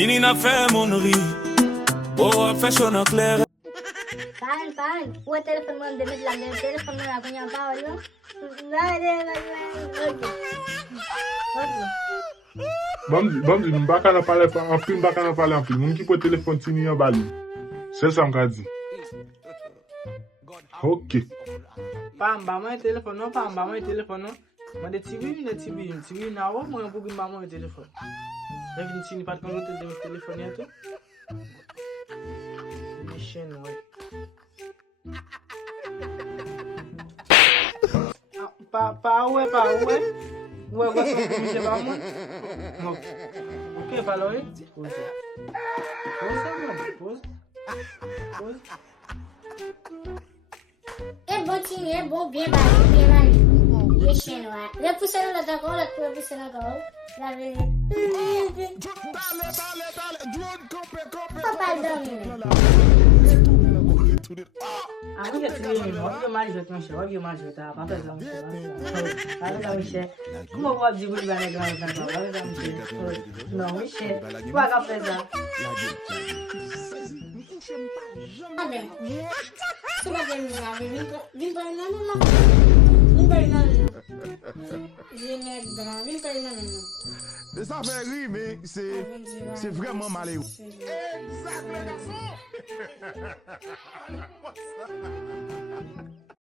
tinini a fait mon riz. Oh, a fait chaud en clair. Pan, वो टेलीफोन में देने लगे टेलीफोन में आपने यहाँ पावर लो ना रे Bam di mbaka na pale en pile. Moun ki po téléphone tini yon bali. C'est ça m'ka di. OK. Pam ba mwen téléphone non, pam ba mwen téléphone non. Mwen de TV na wo mwen pou ba mwen téléphone. Revin tini pat kon lote de téléphone ya tout. Mission ouais. Pa ouais. Ouais, ça c'est pas moi. Non. OK, pas là. Pause. ये बच्ची ने वो बेबारी ये शेनवा ये पुसना लगा को पुसना को लावे पापा dorme Aku ya tinini, wabyo mali jote mshe, wabyo mali jote hapa, hapa za mshe, hapa mshe. Kuma kwa jibuli bane kwa hapa, hapa mshe. No mshe, kwa kapeza. Abe, suba demina, vimpa nana. Ça fait rire, mais c'est vraiment malheureux. Exactement, garçon.